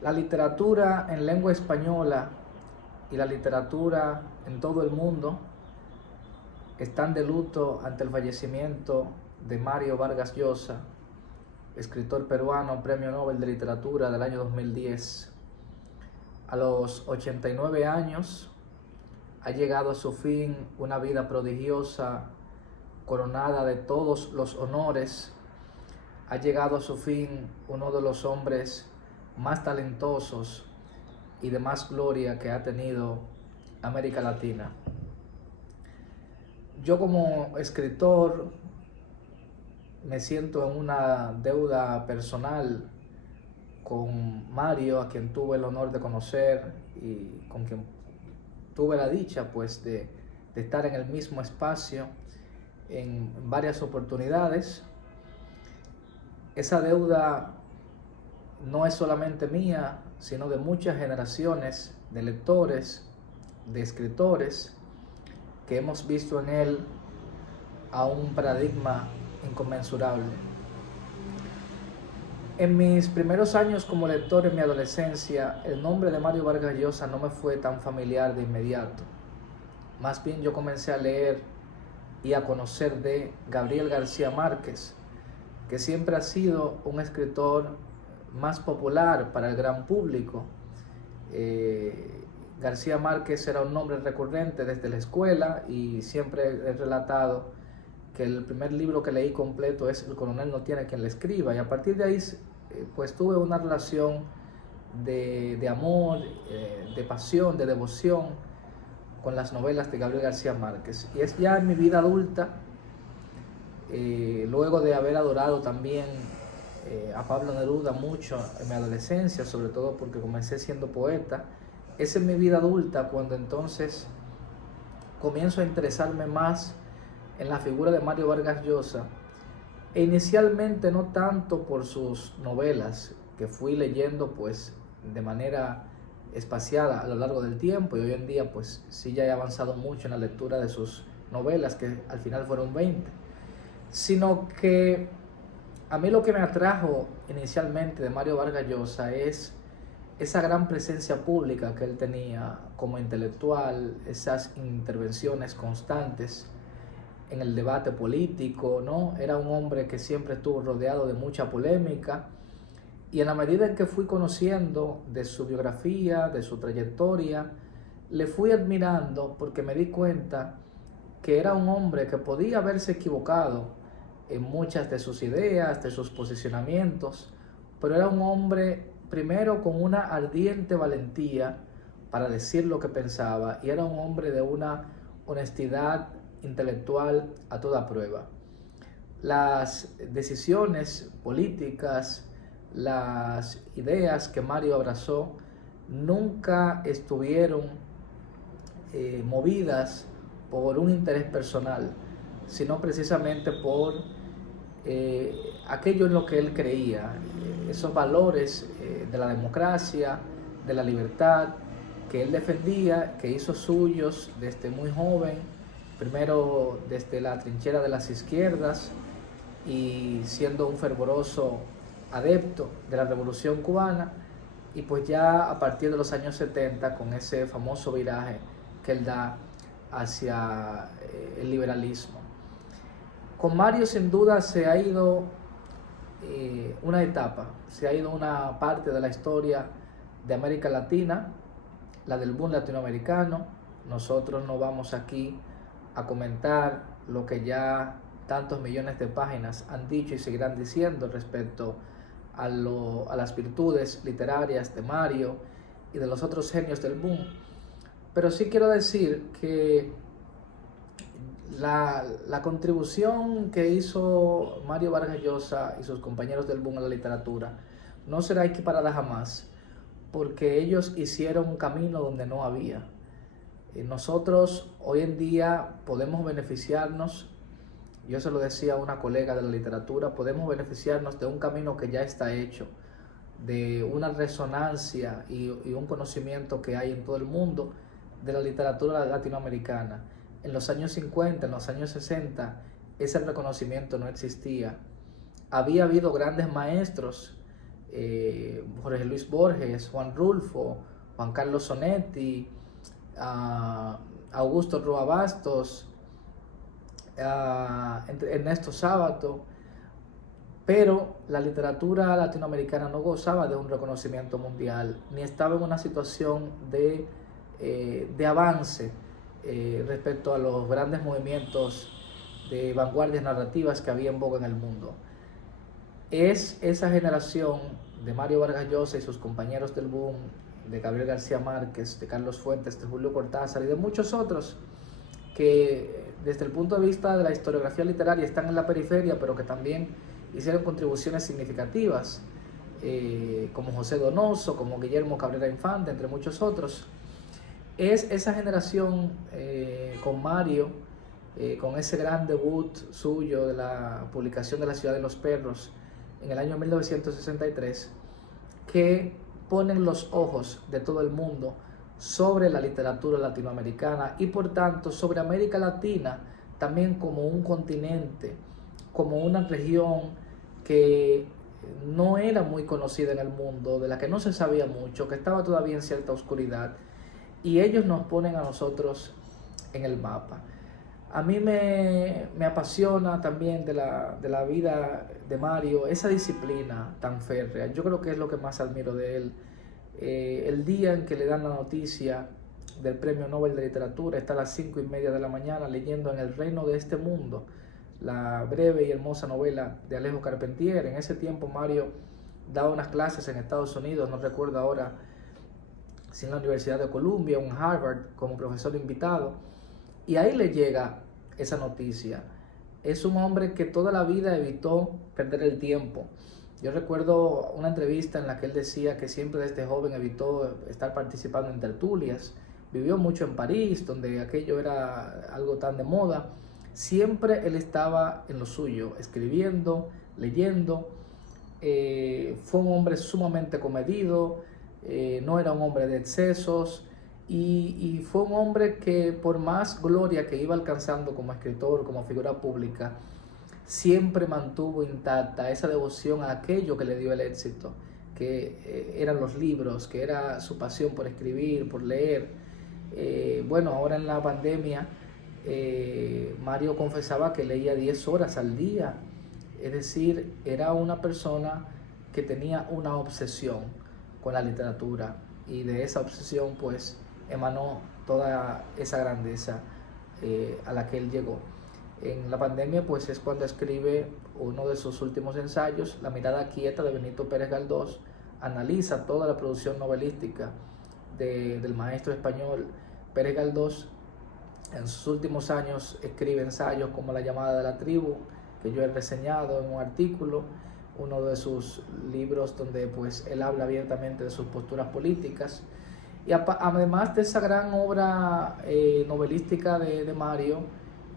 La literatura en lengua española y la literatura en todo el mundo están de luto ante el fallecimiento de Mario Vargas Llosa, escritor peruano, Premio Nobel de Literatura del año 2010. A los 89 años ha llegado a su fin una vida prodigiosa, coronada de todos los honores. Ha llegado a su fin uno de los hombres más talentosos y de más gloria que ha tenido América Latina. Yo como escritor me siento en una deuda personal con Mario, a quien tuve el honor de conocer y con quien tuve la dicha pues de estar en el mismo espacio en varias oportunidades. Esa deuda no es solamente mía, sino de muchas generaciones de lectores, de escritores, que hemos visto en él a un paradigma inconmensurable. En mis primeros años como lector en mi adolescencia, el nombre de Mario Vargas Llosa no me fue tan familiar de inmediato. Más bien yo comencé a leer y a conocer de Gabriel García Márquez, que siempre ha sido un escritor más popular para el gran público. García Márquez era un nombre recurrente desde la escuela y siempre he relatado que el primer libro que leí completo es El coronel no tiene quien le escriba, y a partir de ahí pues tuve una relación de amor, de pasión, de devoción con las novelas de Gabriel García Márquez. Y es ya en mi vida adulta, luego de haber adorado también a Pablo Neruda mucho en mi adolescencia, sobre todo porque comencé siendo poeta, es en mi vida adulta cuando entonces comienzo a interesarme más en la figura de Mario Vargas Llosa, e inicialmente no tanto por sus novelas, que fui leyendo pues de manera espaciada a lo largo del tiempo, y hoy en día pues sí ya he avanzado mucho en la lectura de sus novelas, que al final fueron 20, sino que a mí lo que me atrajo inicialmente de Mario Vargas Llosa es esa gran presencia pública que él tenía como intelectual, esas intervenciones constantes en el debate político, ¿no? Era un hombre que siempre estuvo rodeado de mucha polémica, y en la medida en que fui conociendo de su biografía, de su trayectoria, le fui admirando porque me di cuenta que era un hombre que podía haberse equivocado en muchas de sus ideas, de sus posicionamientos, pero era un hombre primero con una ardiente valentía para decir lo que pensaba, y era un hombre de una honestidad intelectual a toda prueba. Las decisiones políticas, las ideas que Mario abrazó nunca estuvieron movidas por un interés personal, sino precisamente por aquello en lo que él creía, esos valores de la democracia, de la libertad, que él defendía, que hizo suyos desde muy joven, primero desde la trinchera de las izquierdas y siendo un fervoroso adepto de la Revolución Cubana, y pues ya a partir de los años 70 con ese famoso viraje que él da hacia el liberalismo. Con Mario sin duda se ha ido una etapa, se ha ido una parte de la historia de América Latina, la del boom latinoamericano. Nosotros no vamos aquí a comentar lo que ya tantos millones de páginas han dicho y seguirán diciendo respecto a las virtudes literarias de Mario y de los otros genios del boom. Pero sí quiero decir que la contribución que hizo Mario Vargas Llosa y sus compañeros del boom a la literatura no será equiparada jamás, porque ellos hicieron un camino donde no había. Nosotros hoy en día podemos beneficiarnos, yo se lo decía a una colega de la literatura, podemos beneficiarnos de un camino que ya está hecho, de una resonancia y un conocimiento que hay en todo el mundo de la literatura latinoamericana. En los años 50, en los años 60, ese reconocimiento no existía. Había habido grandes maestros, Jorge Luis Borges, Juan Rulfo, Juan Carlos Sonetti, Augusto Roa Bastos, Ernesto Sábato, pero la literatura latinoamericana no gozaba de un reconocimiento mundial, ni estaba en una situación de avance respecto a los grandes movimientos de vanguardias narrativas que había en boga en el mundo. Es esa generación de Mario Vargas Llosa y sus compañeros del boom, de Gabriel García Márquez, de Carlos Fuentes, de Julio Cortázar y de muchos otros que desde el punto de vista de la historiografía literaria están en la periferia, pero que también hicieron contribuciones significativas, como José Donoso, como Guillermo Cabrera Infante, entre muchos otros. Es esa generación con Mario, con ese gran debut suyo de la publicación de La ciudad de los perros en el año 1963, que ponen los ojos de todo el mundo sobre la literatura latinoamericana y por tanto sobre América Latina también como un continente, como una región que no era muy conocida en el mundo, de la que no se sabía mucho, que estaba todavía en cierta oscuridad, y ellos nos ponen a nosotros en el mapa. A mí me apasiona también de la vida de Mario esa disciplina tan férrea. Yo creo que es lo que más admiro de él. El día en que le dan la noticia del Premio Nobel de Literatura, está a las 5:30 de la mañana leyendo En el reino de este mundo, la breve y hermosa novela de Alejo Carpentier. En ese tiempo Mario daba unas clases en Estados Unidos, no recuerdo ahora si en la Universidad de Columbia o en Harvard, como profesor invitado, y ahí le llega esa noticia. Es un hombre que toda la vida evitó perder el tiempo. Yo recuerdo una entrevista en la que él decía que siempre desde joven evitó estar participando en tertulias. Vivió mucho en París, donde aquello era algo tan de moda. Siempre él estaba en lo suyo, escribiendo, leyendo. Fue un hombre sumamente comedido, no era un hombre de excesos, y fue un hombre que por más gloria que iba alcanzando como escritor, como figura pública, siempre mantuvo intacta esa devoción a aquello que le dio el éxito, que eran los libros, que era su pasión por escribir, por leer. Bueno, ahora en la pandemia, Mario confesaba que leía 10 horas al día, es decir, era una persona que tenía una obsesión con la literatura, y de esa obsesión pues emanó toda esa grandeza a la que él llegó. En la pandemia pues es cuando escribe uno de sus últimos ensayos, La mirada quieta, de Benito Pérez Galdós. Analiza toda la producción novelística del maestro español Pérez Galdós. En sus últimos años escribe ensayos como La llamada de la tribu, que yo he reseñado en un artículo, uno de sus libros donde pues él habla abiertamente de sus posturas políticas. Y además de esa gran obra novelística de Mario,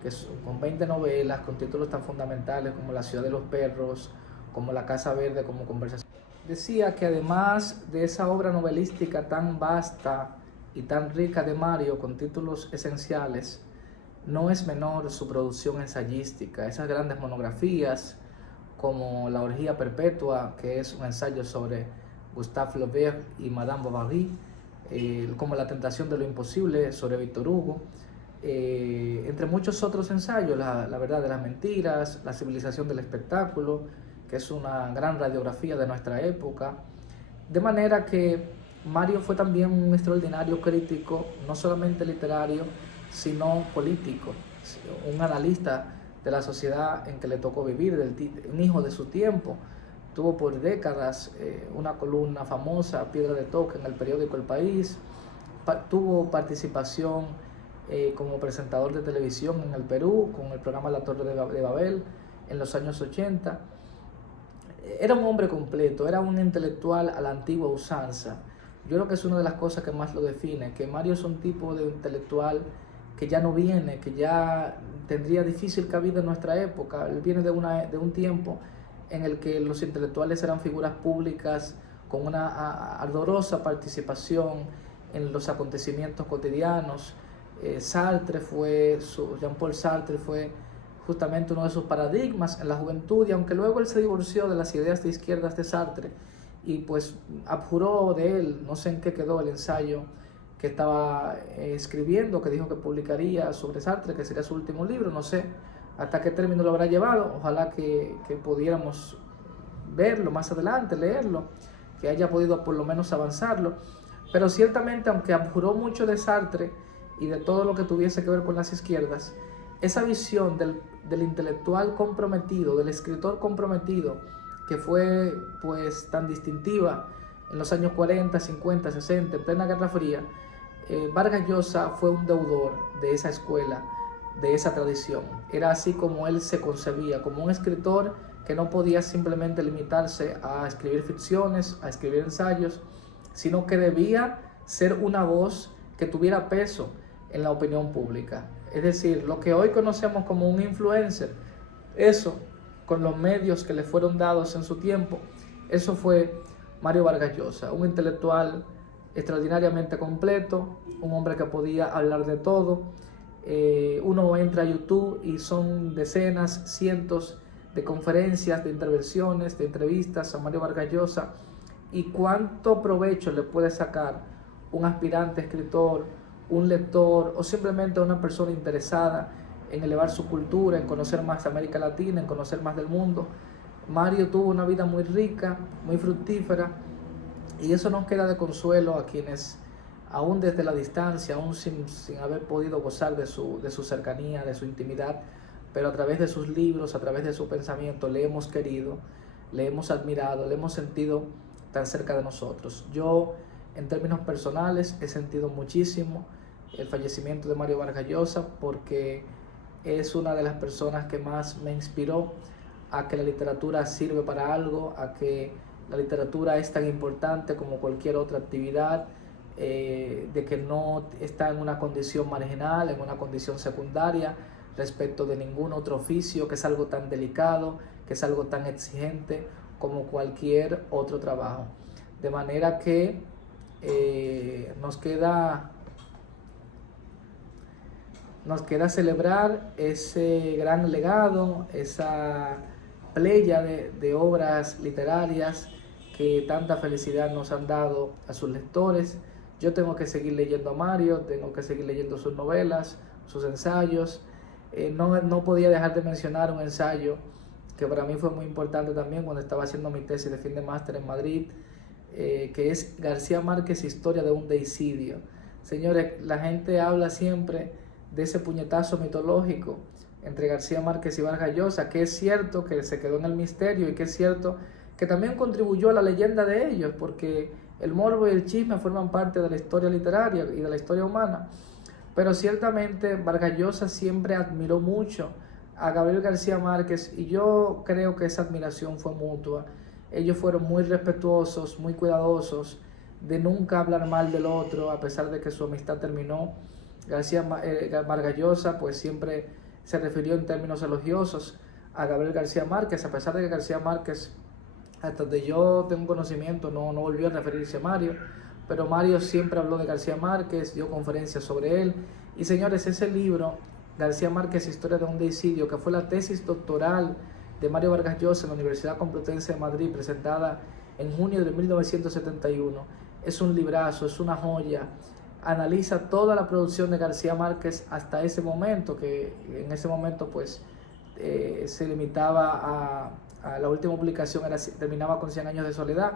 que es con 20 novelas, con títulos tan fundamentales como La ciudad de los perros, como La casa verde, como Conversación. Decía que además de esa obra novelística tan vasta y tan rica de Mario, con títulos esenciales, no es menor su producción ensayística, esas grandes monografías como La orgía perpetua, que es un ensayo sobre Gustave Flaubert y Madame Bovary, como La tentación de lo imposible, sobre Víctor Hugo, entre muchos otros ensayos, la verdad de las mentiras, La civilización del espectáculo, que es una gran radiografía de nuestra época. De manera que Mario fue también un extraordinario crítico, no solamente literario, sino político, un analista de la sociedad en que le tocó vivir, un hijo de su tiempo. Tuvo por décadas una columna famosa, Piedra de Toque, en el periódico El País. Tuvo participación como presentador de televisión en el Perú, con el programa La Torre de Babel en los años 80. Era un hombre completo, era un intelectual a la antigua usanza. Yo creo que es una de las cosas que más lo define, que Mario es un tipo de intelectual que ya no viene, que ya tendría difícil cabida en nuestra época. Él viene de un tiempo en el que los intelectuales eran figuras públicas con una ardorosa participación en los acontecimientos cotidianos. Jean-Paul Sartre fue justamente uno de sus paradigmas en la juventud, y aunque luego él se divorció de las ideas de izquierdas de Sartre y pues abjuró de él, no sé en qué quedó el ensayo que estaba escribiendo, que dijo que publicaría sobre Sartre, que sería su último libro, no sé hasta qué término lo habrá llevado, ojalá que pudiéramos verlo más adelante, leerlo, que haya podido por lo menos avanzarlo, pero ciertamente aunque abjuró mucho de Sartre y de todo lo que tuviese que ver con las izquierdas, esa visión del intelectual comprometido, del escritor comprometido, que fue pues tan distintiva en los años 40, 50, 60, en plena Guerra Fría, Vargas Llosa fue un deudor de esa escuela, de esa tradición. Era así como él se concebía, como un escritor que no podía simplemente limitarse a escribir ficciones, a escribir ensayos, sino que debía ser una voz que tuviera peso en la opinión pública. Es decir, lo que hoy conocemos como un influencer, eso, con los medios que le fueron dados en su tiempo, eso fue Mario Vargas Llosa, un intelectual extraordinariamente completo, un hombre que podía hablar de todo. Uno entra a YouTube y son decenas, cientos de conferencias, de intervenciones, de entrevistas a Mario Vargas Llosa, y cuánto provecho le puede sacar un aspirante escritor, un lector o simplemente una persona interesada en elevar su cultura, en conocer más América Latina, en conocer más del mundo. Mario tuvo una vida muy rica, muy fructífera, y eso nos queda de consuelo a quienes, aún desde la distancia, aún sin haber podido gozar de su cercanía, de su intimidad, pero a través de sus libros, a través de su pensamiento, le hemos querido, le hemos admirado, le hemos sentido tan cerca de nosotros. Yo, en términos personales, he sentido muchísimo el fallecimiento de Mario Vargas Llosa, porque es una de las personas que más me inspiró a que la literatura sirve para algo, a que la literatura es tan importante como cualquier otra actividad, de que no está en una condición marginal, en una condición secundaria respecto de ningún otro oficio, que es algo tan delicado, que es algo tan exigente como cualquier otro trabajo. De manera que nos queda celebrar ese gran legado, esa playa de obras literarias que tanta felicidad nos han dado a sus lectores. Yo tengo que seguir leyendo a Mario, tengo que seguir leyendo sus novelas, sus ensayos. No podía dejar de mencionar un ensayo que para mí fue muy importante también cuando estaba haciendo mi tesis de fin de máster en Madrid, que es García Márquez, Historia de un deicidio. Señores, la gente habla siempre de ese puñetazo mitológico entre García Márquez y Vargas Llosa, que es cierto que se quedó en el misterio y que es cierto que también contribuyó a la leyenda de ellos, porque el morbo y el chisme forman parte de la historia literaria y de la historia humana. Pero ciertamente Vargas Llosa siempre admiró mucho a Gabriel García Márquez, y yo creo que esa admiración fue mutua. Ellos fueron muy respetuosos, muy cuidadosos de nunca hablar mal del otro, a pesar de que su amistad terminó. Vargas Llosa pues siempre se refirió en términos elogiosos a Gabriel García Márquez, a pesar de que García Márquez, hasta donde yo tengo conocimiento, no volvió a referirse a Mario, pero Mario siempre habló de García Márquez, dio conferencias sobre él. Y señores, ese libro, García Márquez, Historia de un deicidio, que fue la tesis doctoral de Mario Vargas Llosa en la Universidad Complutense de Madrid, presentada en junio de 1971, es un librazo, es una joya. Analiza toda la producción de García Márquez hasta ese momento, que en ese momento pues se limitaba a la última publicación, terminaba con 100 años de soledad.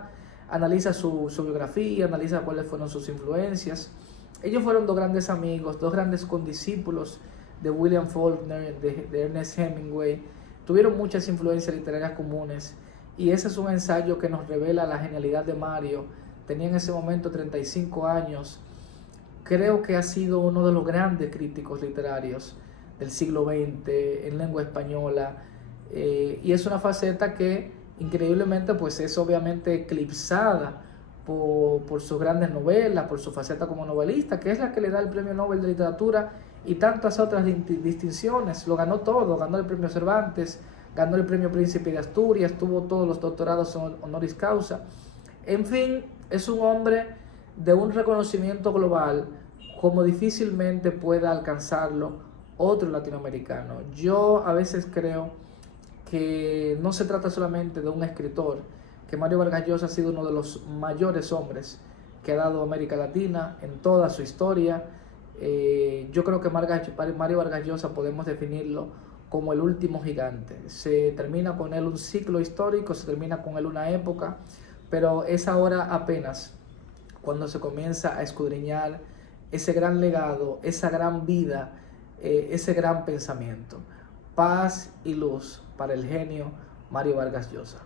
Analiza su biografía, analiza cuáles fueron sus influencias. Ellos fueron dos grandes amigos, dos grandes condiscípulos de William Faulkner, de Ernest Hemingway. Tuvieron muchas influencias literarias comunes, y ese es un ensayo que nos revela la genialidad de Mario. Tenía en ese momento 35 años. Creo que ha sido uno de los grandes críticos literarios del siglo XX en lengua española, y es una faceta que increíblemente pues es obviamente eclipsada por sus grandes novelas, por su faceta como novelista, que es la que le da el Premio Nobel de Literatura y tantas otras distinciones. Lo ganó todo, ganó el Premio Cervantes, ganó el Premio Príncipe de Asturias, tuvo todos los doctorados honoris causa. En fin, es un hombre de un reconocimiento global como difícilmente pueda alcanzarlo otro latinoamericano. Yo a veces creo que no se trata solamente de un escritor que Mario Vargas Llosa ha sido uno de los mayores hombres que ha dado América Latina en toda su historia. Yo creo que Mario Vargas Llosa podemos definirlo como el último gigante. Se termina con él un ciclo histórico, se termina con él una época, pero es ahora apenas cuando se comienza a escudriñar ese gran legado, esa gran vida, ese gran pensamiento. Paz y luz para el genio Mario Vargas Llosa.